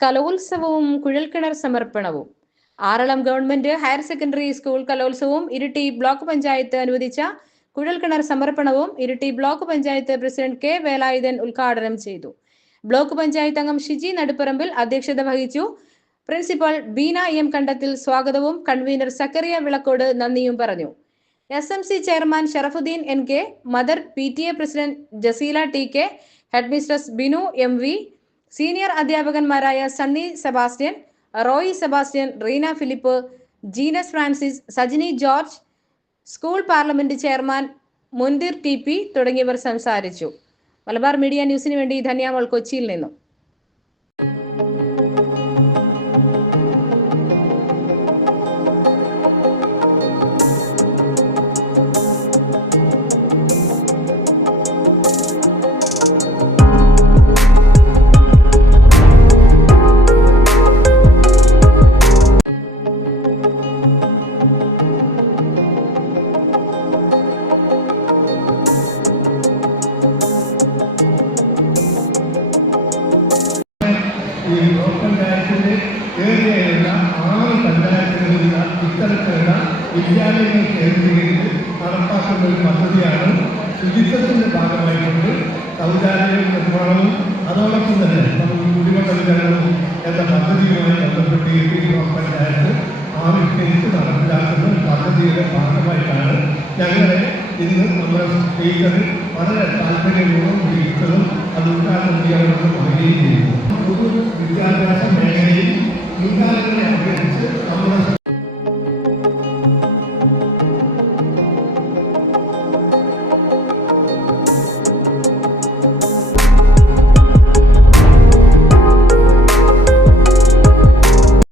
കലോത്സവവും കുഴൽക്കിണർ സമർപ്പണവും. Aralam government higher secondary school കലോത്സവവും ഇരിട്ടി ബ്ലോക്ക് പഞ്ചായത്ത് അനുവദിച്ച കുഴൽക്കിണർ സമർപ്പണവും Iritty block panchayat president K Velayudhan ഉദ്ഘാടനം ചെയ്തു. ബ്ലോക്ക് പഞ്ചായത്ത് അംഗം ഷിജി നടുപ്പറമ്പിൽ അധ്യക്ഷത വഹിച്ചു. പ്രിൻസിപ്പൽ ബീന എം കണ്ടത്തിൽ സ്വാഗതവും കൺവീനർ സക്കറിയ വിളക്കോട് നന്ദിയും പറഞ്ഞു. SMC chairman Sharafuddin NK, mother PTA president Jaseela TK, headmistress Binu MV, senior അധ്യാപകന്മാരായ Sunny Sebastian, Roy Sebastian, Reena Philip, Jeenas Francis, Sajini George, school parliament chairman Munthir TP തുടങ്ങിയവർ സംസാരിച്ചു. മലബാർ മീഡിയ ന്യൂസിന് വേണ്ടി ധന്യാമോൾ കൊച്ചിയിൽ നിന്നും. ഈ ബ്ലോക്ക് പഞ്ചായത്തിൻ്റെ ഏരിയയിലുള്ള 6 പഞ്ചായത്തുകളിലുള്ള ഇത്തരത്തിലുള്ള വിദ്യാലയങ്ങൾ കേന്ദ്രീകരിച്ച് നടപ്പാക്കുന്ന ഒരു പദ്ധതിയാണ് ശുചിത്വത്തിൻ്റെ ഭാഗമായിക്കൊണ്ട് ശൗചാലയ നിർമ്മാണവും അതോടൊപ്പം തന്നെ കുടിവെള്ള വിതരണവും എന്ന പദ്ധതിയുമായി ബന്ധപ്പെട്ട് ഈ ബ്ലോക്ക് പഞ്ചായത്ത് ആവിഷ്കരിച്ച് നടപ്പിലാക്കുന്ന പദ്ധതിയുടെ ഭാഗമായിട്ടാണ് ഞങ്ങളെ ഇന്ന് നമ്മുടെ സ്പീക്കർ വളരെ താല്പര്യപൂർവ്വം വിളിച്ചതും അത് ഉദ്ഘാടനം ചെയ്യണമെന്ന് പറയുകയും ചെയ്യുന്നു.